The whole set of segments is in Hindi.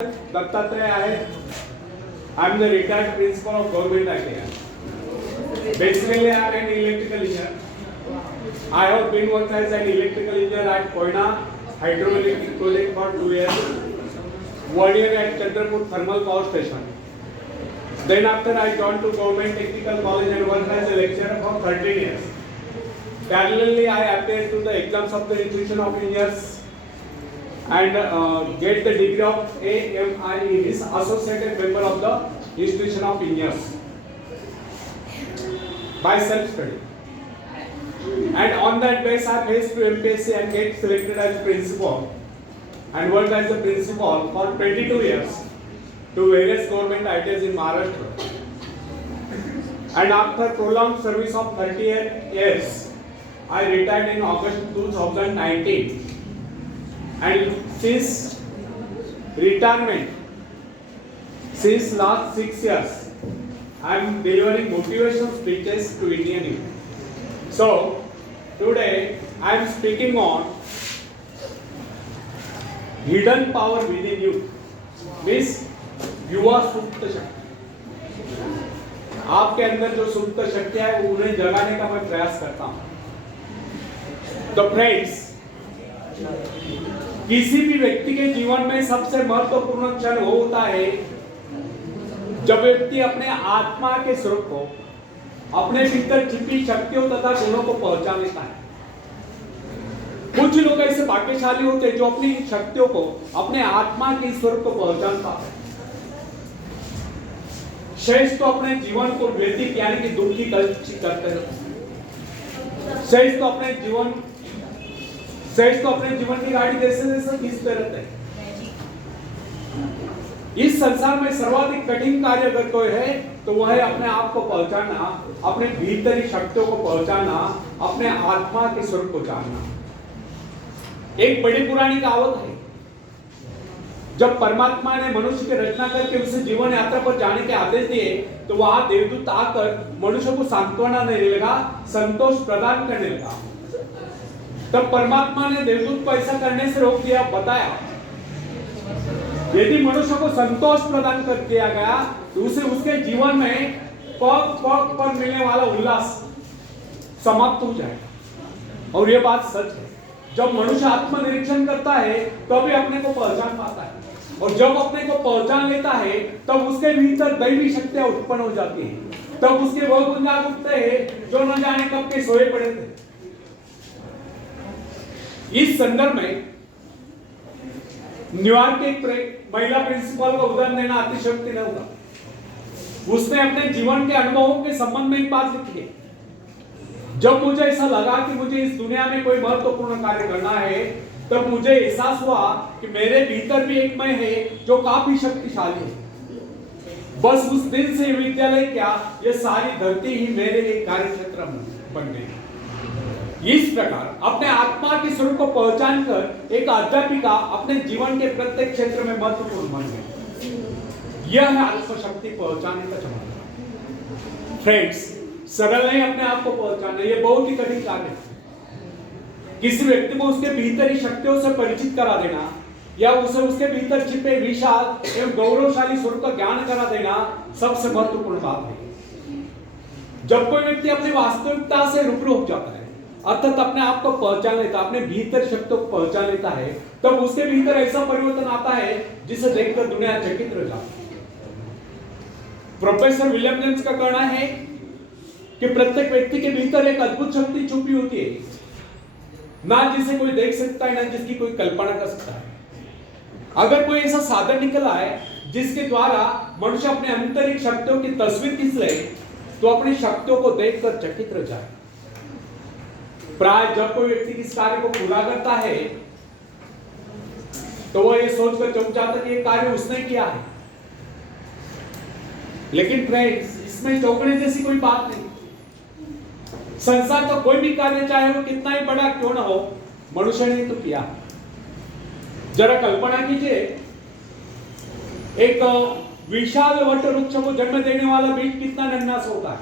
Dattatreya Ahir. I am the retired principal of Government ITI. Basically, I am an electrical engineer. I have been working as an electrical engineer at Koyna hydroelectric project for 2 years. 1 year at Chandrapur Thermal Power Station. Then after I joined to Government Technical College and worked as a lecturer for 13 years. Parallelly, I appeared to the exams of the Institution of Engineers and get the degree of AMIE, is Associated Member of the Institution of Engineers by self-study. And on that base, I faced to MPSC and get selected as principal and worked as a principal for 22 years to various government ITIs in Maharashtra. And after prolonged service of 38 years, I retired in August 2019. And since retirement, since last 6 years, I am delivering motivational speeches to Indian youth. So today I am speaking on hidden power within you, means युवा सुप्त शक्ति. आपके अंदर जो सुप्त शक्ति है वो उन्हें जगाने का मैं प्रयास करता हूं. तो फ्रेंड्स, किसी भी व्यक्ति के जीवन में सबसे महत्वपूर्ण क्षण वो होता है जब व्यक्ति अपने आत्मा के स्वरूप को, अपने भीतर छिपी शक्तियों तथा गुणों को पहचान लेता है. कुछ लोग ऐसे भाग्यशाली होते हैं जो अपनी शक्तियों को, अपने आत्मा के स्वरूप को पहचान पाते हैं. शेष तो अपने जीवन को व्यतीत यानी कि दुखी करते रहते. शेष तो अपने जीवन की गाड़ी जैसे खींचते रहते हैं. इस संसार में सर्वाधिक कठिन कार्य अगर कोई है तो वह है अपने आप को पहचानना, अपने भीतरी शक्तियों को पहचानना, अपने आत्मा के स्वरूप को जानना. एक बड़ी पुरानी कहावत है, जब परमात्मा ने मनुष्य की रचना करके उसे जीवन यात्रा पर जाने के आदेश दिए तो वहां देवदूत आकर मनुष्य को सांत्वना देने लगा, संतोष प्रदान करने लगा. तब परमात्मा ने देवदूत को ऐसा करने से रोक दिया, बताया यदि मनुष्य को संतोष प्रदान कर दिया गया तो उसे उसके जीवन में पग पग पर मिलने वाला उल्लास समाप्त हो जाएगा. और यह बात सच है. जब मनुष्य आत्मनिरीक्षण करता है तभी अपने को पहचान पाता है, और जब अपने को पहचान लेता है तब उसके भीतर दैवी शक्तियां उत्पन्न हो जाती हैं. तब उसके वह गुण जाग उठते हैं जो न जाने कब के सोए पड़े थे. इस संदर्भ में न्यूयॉर्क के एक महिला प्रिंसिपल का उदाहरण देना अतिशयोक्ति नहीं होगा. उसने अपने जीवन के अनुभवों के संबंध में एक बात लिखी है, जब मुझे ऐसा लगा कि मुझे इस दुनिया में कोई महत्वपूर्ण कार्य करना है तब मुझे एहसास हुआ कि मेरे भीतर भी एक मैं है जो काफी शक्तिशाली है. बस उस दिन से विद्यालय क्या, ये सारी धरती ही मेरे लिए कार्य क्षेत्र बन गई. इस प्रकार अपने आत्मा के स्वरूप को पहचान कर एक अध्यापिका अपने जीवन के प्रत्येक क्षेत्र में महत्वपूर्ण बन गई. यह है आत्मशक्ति पहचानने का चमत्कार. फ्रेंड्स, सरल नहीं अपने आप को पहचानना, यह बहुत ही कठिन कार्य है. किसी व्यक्ति को उसके भीतरी शक्तियों से परिचित करा देना या उसे उसके भीतर छिपे विशाल एवं गौरवशाली स्वरूप का ज्ञान करा देना सबसे महत्वपूर्ण बात है. जब कोई व्यक्ति अपनी वास्तविकता से रूबरू हो जाता है, अर्थात अपने आप को पहचान लेता, अपने भीतर शक्तियों को पहचान लेता है, तब उसके भीतर ऐसा परिवर्तन आता है जिसे देखकर दुनिया चकित रह जाती है. प्रोफेसर विलियम जेम्स का कहना है कि प्रत्येक व्यक्ति के भीतर एक अद्भुत शक्ति छुपी होती है, ना जिसे कोई देख सकता है, ना जिसकी कोई कल्पना कर सकता है. अगर कोई ऐसा साधन निकला है जिसके द्वारा मनुष्य अपने आंतरिक शक्तियों की तस्वीर खींच ले तो अपनी शक्तियों को देखकर चकित रह जाए. प्राय जब कोई व्यक्ति किस कार्य को पूरा करता है तो वह ये सोचकर चौंक जाता कि ये कार्य उसने किया है. लेकिन फ्रेंड्स, इसमें चौंकने जैसी कोई बात नहीं. संसार का कोई भी कार्य चाहे वो कितना ही बड़ा क्यों ना हो, मनुष्य ने तो किया. जरा कल्पना कीजिए, एक विशाल वट वृक्ष को जन्म देने वाला बीज कितना नन्हा सा होता है,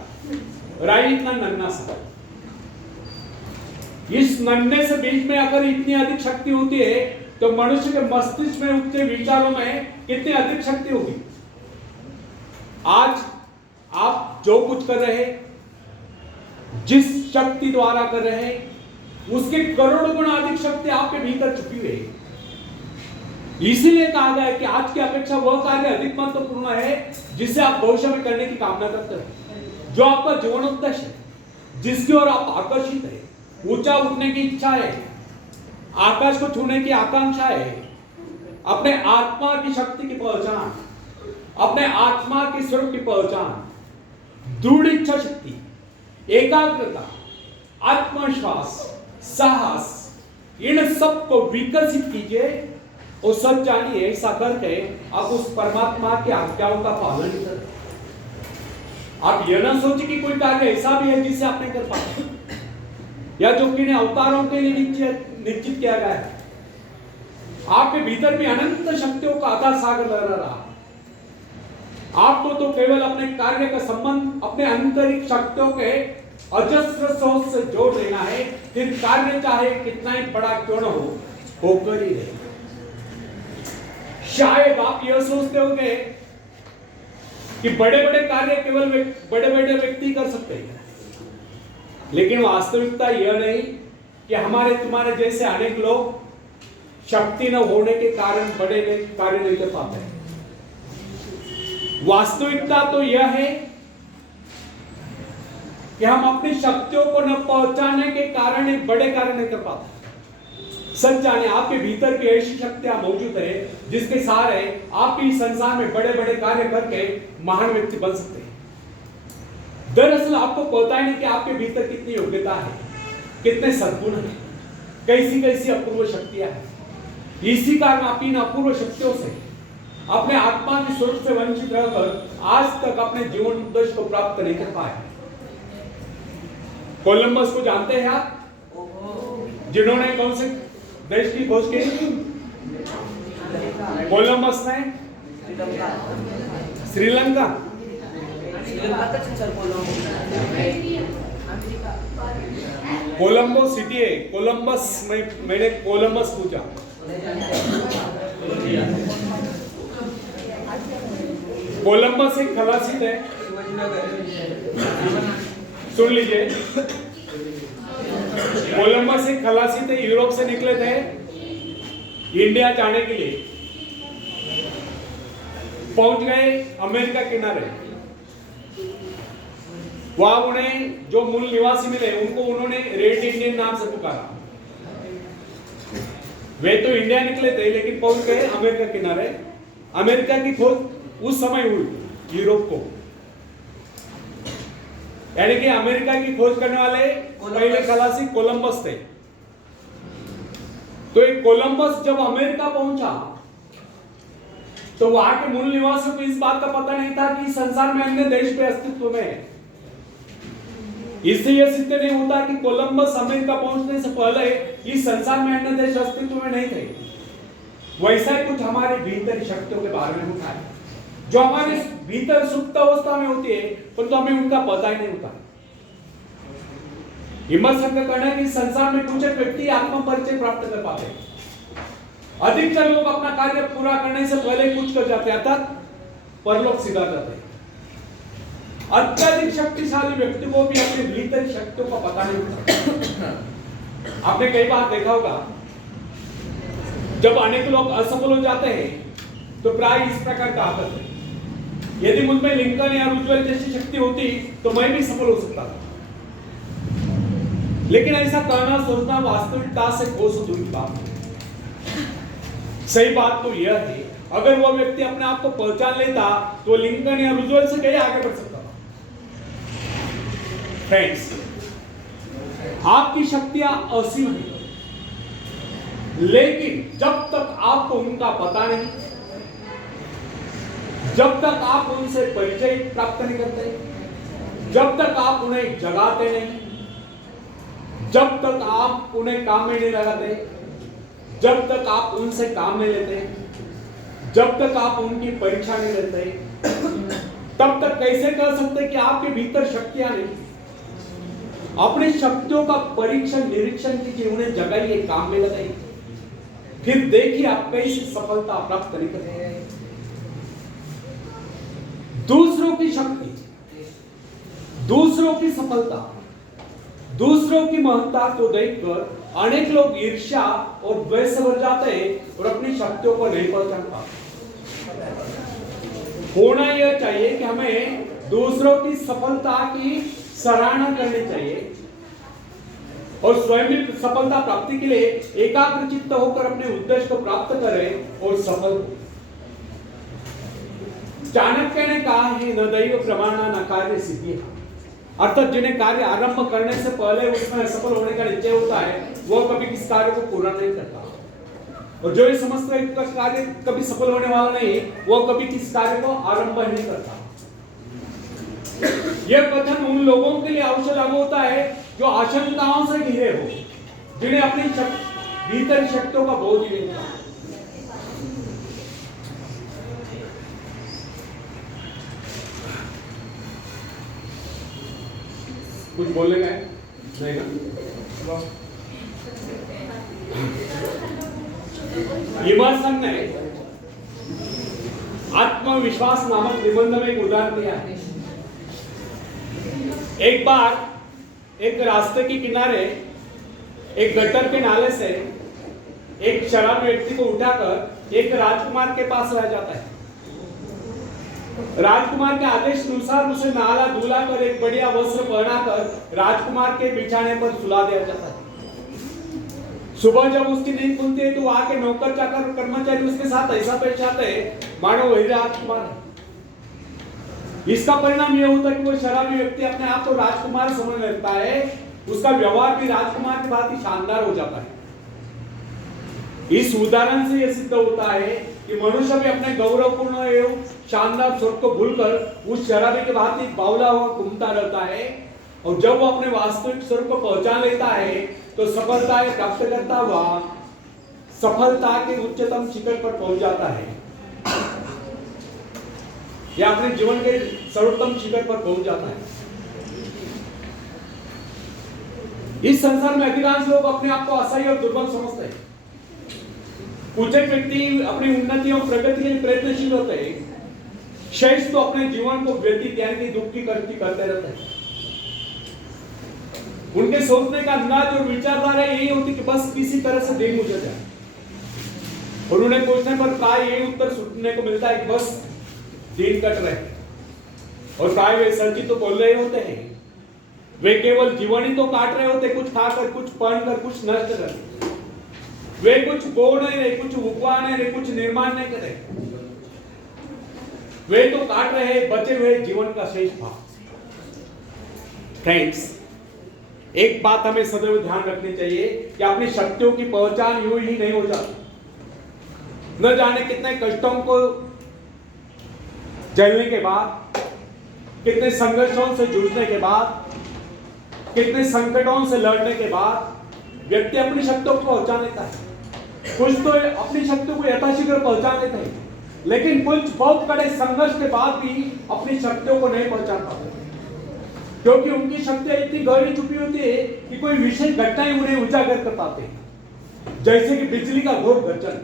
राई इतना नन्हा सा. इस नन्हे से बीज में अगर इतनी अधिक शक्ति होती है तो मनुष्य के मस्तिष्क में उठते विचारों में कितनी अधिक शक्ति होगी। आज आप जो कुछ कर रहे हैं, जिस शक्ति द्वारा कर रहे हैं, उसके करोड़ों गुना अधिक शक्ति आपके भीतर छुपी हुई है। इसीलिए कहा गया है कि आज की अपेक्षा वह कार्य अधिक महत्वपूर्ण है जिसे आप भविष्य में करने की कामना करते हैं, जो आपका जीवनोद्देश्य है, जिसकी ओर आप आकर्षित है, ऊंचा उठने की इच्छा है, आकाश को छूने की आकांक्षा है, अपने आत्मा की शक्ति की पहचान, अपने आत्मा के स्वरूप की पहचान, दृढ़ इच्छा शक्ति, एकाग्रता, आत्मविश्वास, साहस, इन सब को विकसित कीजिए और सब जानिए। ऐसा करके आप उस परमात्मा की आज्ञाओं का पालन करें। आप यह ना सोचिए कि कोई कार्य ऐसा भी है जिसे आप नहीं कर पाते, या जो कि अवतारों के लिए निश्चित किया गया है। आपके भीतर भी अनंत शक्तियों का अथाह सागर लहरा रहा। आपको तो केवल अपने कार्य का संबंध अपने आंतरिक शक्तियों के अजस्र सोच से जोड़ लेना है, फिर कार्य चाहे कितना ही बड़ा क्यों न हो, होकर ही रहे। शायद आप यह सोचते होंगे कि बड़े बड़े कार्य केवल बड़े बड़े व्यक्ति कर सकते हैं, लेकिन वास्तविकता यह नहीं कि हमारे तुम्हारे जैसे अनेक लोग शक्ति न होने के कारण बड़े कार्य नहीं कर पाते हैं। वास्तविकता तो यह है कि हम अपनी शक्तियों को न पहचानने के कारण एक बड़े कार्य नहीं कर पाते। सच जाने आपके भीतर भी ऐसी शक्तियां मौजूद है जिसके सहारे आप भी संसार में बड़े बड़े कार्य करके महान व्यक्ति बन सकते हैं। दरअसल आपको पता ही नहीं कि आपके भीतर कितनी योग्यता है, कितने सद्गुण है, कैसी कैसी अपूर्व शक्तियां हैं। इसी कारण आप इन अपूर्व शक्तियों से अपने आत्मा के स्वरूप से वंचित रहकर आज तक अपने जीवन उद्देश्य को प्राप्त नहीं कर पाए। कोलंबस को जानते हैं आप, जिन्होंने कौन से देश की खोज की? कोलंबस ने श्रीलंका। कोलंबो सिटी है। कोलंबस मैंने कोलंबस पूछा। कोलंबस एक खलासी थे, सुन लीजिए। कोलंबस एक खलासी थे, यूरोप से निकले थे इंडिया जाने के लिए। पहुंच गए अमेरिका किनारे। वहां उन्हें जो मूल निवासी मिले उनको उन्होंने रेड इंडियन नाम से पुकारा। वे तो इंडिया निकले थे लेकिन पहुंच गए अमेरिका किनारे। अमेरिका की खोज उस समय हुई यूरोप को, यानी कि अमेरिका की खोज करने वाले पहले खलासी कोलंबस थे। तो एक कोलंबस जब अमेरिका पहुंचा तो वहां के मूल निवासियों को इस बात का पता नहीं था कि संसार में अन्य देश पे अस्तित्व में है। इससे यह सिद्ध नहीं होता कि कोलंबस अमेरिका पहुंचने से पहले इस संसार में अन्य देश अस्तित्व में नहीं थे। वैसा ही कुछ हमारे भीतर शक्तियों के बारे में होता है जो हमारे भीतर सुप्त अवस्था में होती है, परंतु तो हमें उनका पता ही नहीं होता। हिम्मत संग कहना है कि संसार में कुछ एक व्यक्ति आत्म परिचय प्राप्त कर पाते हैं। अधिकतर लोग अपना कार्य पूरा करने से पहले कुछ कर जाते हैं, अर्थात परलोक सीधा जाते हैं। अत्यधिक शक्तिशाली व्यक्ति को भी अपने भीतर शक्तियों का पता नहीं होता। आपने कई बार देखा होगा जब अनेक लोग असफल हो जाते हैं तो प्राय इस प्रकार का आदत है, यदि मुझ में लिंकन या रूजवेल्ट जैसी शक्ति होती तो मैं भी सफल हो सकता था। लेकिन ऐसा कहना सोचना वास्तविकता से कोसों दूर की बात है। सही बात तो यह है, अगर वह व्यक्ति अपने आप को पहचान लेता तो लिंकन या रूजवेल्ट से कहीं आगे बढ़ सकता था। फ्रेंड्स, आपकी शक्तियां असीम हैं, लेकिन जब तक आपको उनका पता नहीं, जब तक आप उनसे परिचय प्राप्त नहीं करते, जब तक आप उन्हें जगाते नहीं, जब तक आप उन्हें काम में नहीं लगाते, जब तक आप उनसे काम नहीं लेते, जब तक आप उनकी परीक्षा नहीं लेते, तब तक कैसे कह सकते कि आपके भीतर शक्तियां नहीं? अपनी शक्तियों का परीक्षण निरीक्षण कीजिए, उन्हें जगाइए, काम में लगाइए, फिर देखिए आप कैसे सफलता प्राप्त नहीं करते। दूसरों की शक्ति, दूसरों की सफलता, दूसरों की महत्ता को देखकर अनेक लोग ईर्ष्या और द्वेष से भर जाते हैं और अपनी शक्तियों को नहीं पहचान पाते। होना यह चाहिए कि हमें दूसरों की सफलता की सराहना करनी चाहिए और स्वयं भी सफलता प्राप्ति के लिए एकाग्रचित्त होकर अपने उद्देश्य को प्राप्त करें और सफल हो। चाणक्य ने कहा है, न दैव प्रमाणा न कार्य सिद्धि, अर्थात जिन्हें कार्य आरंभ करने से पहले उसमें सफल होने का निश्चय होता है वो कभी किस कार्य को पूरा नहीं करता, और जो ये समझता है कि कार्य कभी सफल होने वाला नहीं वो कभी किस कार्य को आरंभ नहीं करता। यह कथन उन लोगों के लिए अवश्य लागू होता है जो आशंकाओं से घिरे हो, जिन्हें अपनी भीतर शक्तियों का बोध ही नहीं होता। कुछ बोलने का है? नहीं ना? इमर्सन ने आत्मविश्वास नामक निबंध में एक उदाहरण दिया है। एक बार एक रास्ते के किनारे एक गटर के नाले से एक शराबी व्यक्ति को उठाकर एक राजकुमार के पास रह जाता है। राजकुमार के आदेश अनुसार उसे नहाला धुला कर एक बढ़िया वस्त्र पहनाकर राजकुमार के बिछाने पर सुला दिया जाता है। सुबह जब उसकी नींद खुलती है तो वहां के नौकर चाकर कर्मचारी उसके साथ ऐसा पेश आते हैं मानो वही राजकुमार है। इसका परिणाम यह होता है कि वो शराबी व्यक्ति अपने आप को राजकुमार समझ लेता है, उसका व्यवहार भी राजकुमार के साथ ही शानदार हो जाता है। इस उदाहरण से यह सिद्ध होता है कि मनुष्य भी अपने गौरवपूर्ण एवं शानदार स्वरूप को भूलकर उस शराबी के भांति बावला हुआ घूमता रहता है, और जब वो अपने वास्तविक स्वरूप को पहचान लेता है तो सफलता प्राप्त करता हुआ सफलता के उच्चतम शिखर पर पहुंच जाता है, या अपने जीवन के सर्वोत्तम शिखर पर पहुंच जाता है। इस संसार में अधिकांश लोग अपने आप को असहाय और दुर्बल समझते हैं। कुछ एक व्यक्ति अपनी उन्नति और प्रगति के लिए प्रयत्नशील होते हैं, शेष तो अपने जीवन को व्यतीत यानी कि दुख की करते रहते हैं। उनके सोचने का अंदाज और विचारधारा यही होती कि बस किसी तरह से दिन गुजर जाए, और उन्हें पूछने पर प्राय यही उत्तर सुनने को मिलता है कि बस दिन कट रहे, और प्राय वे सच ही तो बोल रहे होते हैं। वे केवल जीवन ही तो काट रहे होते, कुछ खाकर, कुछ पहनकर, कुछ नष्ट कर। वे कुछ बो नहीं रहे, कुछ उगवा नहीं रहे, कुछ निर्माण नहीं कर रहे। वे तो काट रहे बचे हुए जीवन का शेष भाग। फ्रेंड्स, एक बात हमें सदैव ध्यान रखनी चाहिए कि अपनी शक्तियों की पहचान यूं ही नहीं हो जाती। न जाने कितने कष्टों को झेलने के बाद, कितने संघर्षों से जूझने के बाद, कितने संकटों से लड़ने के बाद व्यक्ति अपनी शक्तियों को पहचान लेता है। कुछ तो अपनी शक्तियों को यथाशीघ्र पहचान लेते हैं, लेकिन कुछ बहुत कड़े संघर्ष के बाद भी अपनी शक्तियों को नहीं पहचान पाते, क्योंकि उनकी शक्तियां इतनी गहरी छुपी होती है कि कोई विशेष घटनाएं उन्हें उजागर कर पाते हैं, जैसे कि बिजली का घोर गर्जन,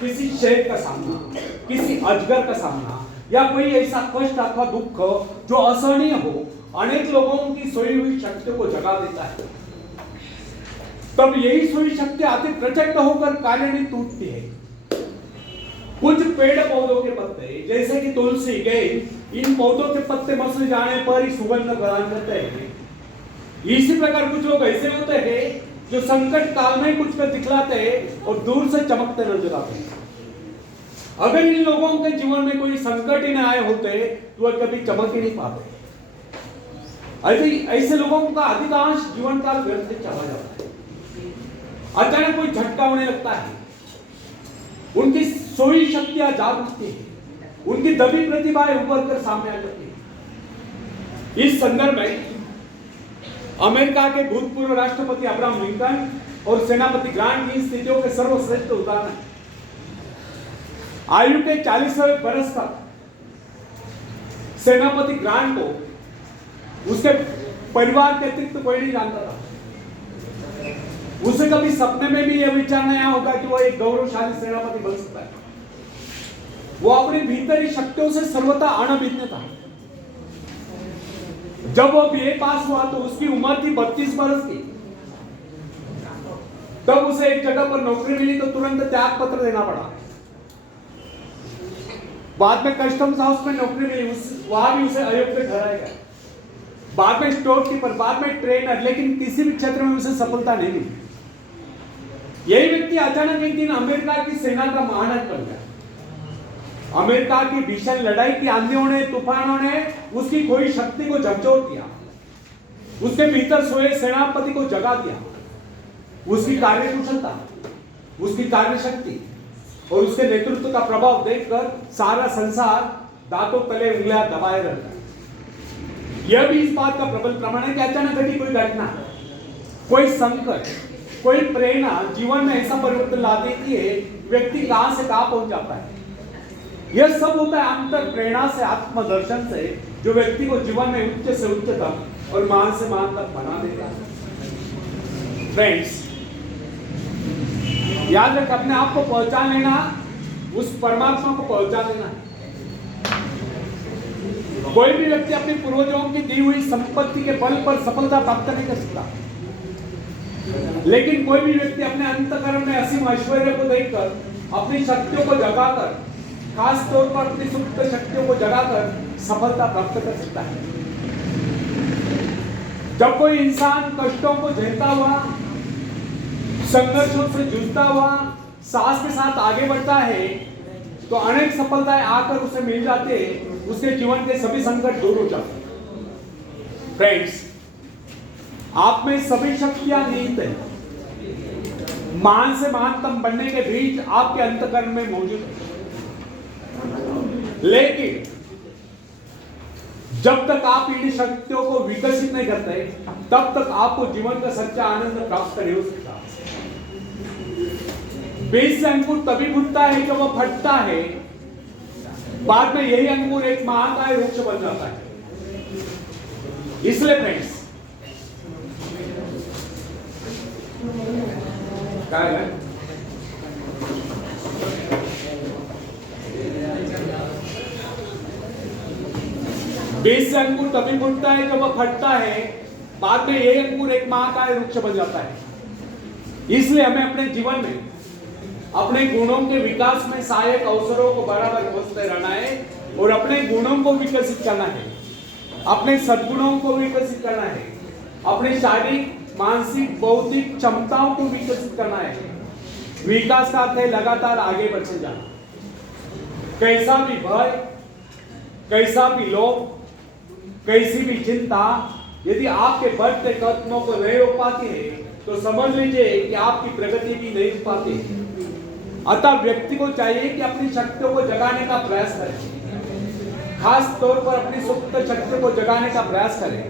किसी शेर का सामना, किसी अजगर का सामना, या कोई ऐसा कष्ट अथवा दुख जो असहनीय हो, अनेक लोगों की सोई हुई शक्तियों को जगा देता है। तब यही सोई शक्ति अति प्रचंड होकर कार्यान्वित टूटती है। कुछ पेड़ पौधों के पत्ते जैसे कि तुलसी, गेंद, इन पौधों के पत्ते मसल जाने पर ही सुगंध प्रदान करते हैं। इसी प्रकार कुछ लोग ऐसे होते हैं जो संकट काल में कुछ कर दिखलाते हैं और दूर से चमकते नजर आते हैं। अगर इन लोगों के जीवन में कोई संकट ही न आए होते तो वह कभी चमक ही नहीं पाते। ऐसे लोगों का अधिकांश जीवन काल व्यर्थ चला जाता है। अचानक कोई झटका होने लगता है, उनकी सोई शक्तियां जाग उठती है, उनकी दबी प्रतिभाएं उभर कर सामने आ जाती है। इस संदर्भ में अमेरिका के भूतपूर्व राष्ट्रपति अब्राहम लिंकन और सेनापति ग्रांट की स्थितियों के सर्वश्रेष्ठ उदाहरण है। आयु के 40वें बरस तक सेनापति ग्रांट को उसके परिवार के अतिरिक्त कोई नहीं जानता था। उसे कभी सपने में भी यह विचार नहीं आया होगा कि वह एक गौरवशाली सेनापति बन सकता है। वो अपनी भीतरी शक्तियों से सर्वथा अनभिज्ञ था। जब वो बीए पास हुआ तो उसकी उम्र थी 32 वर्ष की। तब उसे एक जगह पर नौकरी मिली तो तुरंत त्याग पत्र देना पड़ा। बाद में कस्टम्स हाउस में नौकरी मिली, वहां भी उसे अयोग्य ठहराया गया। बाद में स्टोर कीपर, बाद में ट्रेनर, लेकिन किसी भी क्षेत्र में उसे सफलता नहीं मिली। यही व्यक्ति अचानक एक दिन अमेरिका की सेना का महानायक बन गया। अमेरिका की भीषण लड़ाई की आंधियों ने, तूफानों ने उसकी खोई शक्ति को झकझोर दिया। उसके भीतर सोए सेनापति को जगा दिया। उसकी कार्यकुशलता, उसकी कार्यशक्ति और उसके नेतृत्व का प्रभाव देखकर सारा संसार दांतों तले उंगलियां दबाए रहता है। यह भी इस बात का प्रबल प्रमाण है कि अचानक घटी कोई घटना, कोई संकट, कोई प्रेरणा जीवन में ऐसा परिवर्तन ला देती है, व्यक्ति कहां से कहां पहुंच जाता है। यह सब होता है अंतर प्रेरणा से, आत्मदर्शन से, जो व्यक्ति को जीवन में उच्च से उच्चतम और महान से महान तक बना देता है। फ्रेंड्स, याद रख, अपने आप को पहचान लेना, उस परमात्मा को पहचान लेना है। कोई भी व्यक्ति अपने पूर्वजों की दी हुई संपत्ति के बल पर सफलता प्राप्त नहीं कर सकता, लेकिन कोई भी व्यक्ति अपने अंतःकरण में असीम ऐश्वर्य को देखकर अपनी शक्तियों को जगाकर, खास तौर पर अपनी सुप्त शक्तियों को जगाकर सफलता प्राप्त कर सकता है। जब कोई इंसान कष्टों को झेलता हुआ, संघर्षों से जूझता हुआ साहस के साथ आगे बढ़ता है तो अनेक सफलताएं आकर उसे मिल जाते हैं, उसके जीवन के सभी संकट दूर हो जाते हैं। फ्रेंड्स, आप में सभी शक्तियां निहित हैं। महान से महानतम बनने के बीच आपके अंतःकरण में मौजूद है। लेकिन जब तक आप इन शक्तियों को विकसित नहीं करते, तब तक आपको जीवन का सच्चा आनंद प्राप्त नहीं हो सकता। बीज से अंकुर तभी फूटता है जब वह फटता है, बाद में यही अंकुर एक महाकाय वृक्ष बन जाता है। इसलिए फ्रेंड्स, क्या है? बीज से अंकुर तभी फूटता है जब वह फटता है, बाद में यही अंकुर एक महाकाय वृक्ष बन जाता है। इसलिए हमें अपने जीवन में अपने गुणों के विकास में सहायक अवसरों को बराबर खोजते रहना है और अपने गुणों को विकसित करना है, अपने सद्गुणों को विकसित करना है, अपने शारीरिक, मानसिक, बौद्धिक क्षमताओं को विकसित करना है। विकास का अर्थ है लगातार आगे बढ़ते जाना। कैसा भी भय, कैसा भी लोभ, कैसी भी चिंता यदि आपके बढ़ते कदमों को नहीं रोक पाती है तो समझ लीजिए कि आपकी प्रगति भी नहीं हो पाती। अतः व्यक्ति को चाहिए कि अपनी शक्तियों को जगाने का प्रयास करें, खास तौर पर अपनी सुप्त शक्तियों को जगाने का प्रयास करें।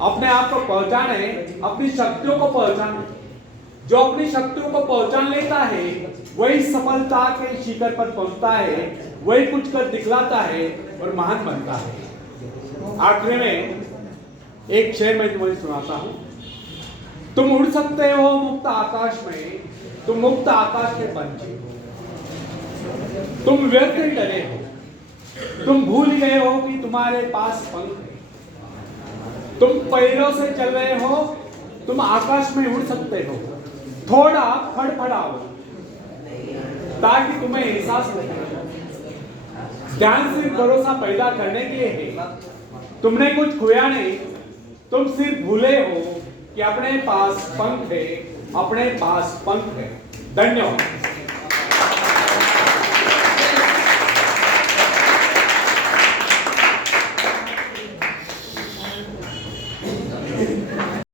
अपने आप को पहचाने, अपनी शक्तियों को पहचाने। जो अपनी शक्तियों को पहचान लेता है वही सफलता के शिखर पर पहुंचता है, वही कुछ कर दिखलाता है और महान बनता है। आखिर में एक शेर मैं तुम्हें सुनाता हूं। तुम उड़ सकते हो मुक्त आकाश में, तुम मुक्त आकाश के पंछी। तुम व्यर्थ ही डरे हो, तुम भूल गए हो कि तुम्हारे पास पंख है। तुम पैरों से चल रहे हो, तुम आकाश में उड़ सकते हो। थोड़ा फड़फड़ाओ ताकि तुम्हें एहसास हो। ध्यान सिर्फ भरोसा पैदा करने के लिए है। तुमने कुछ खोया नहीं, तुम सिर्फ भूले हो कि अपने पास पंख है, अपने पास पंख है। धन्यवाद।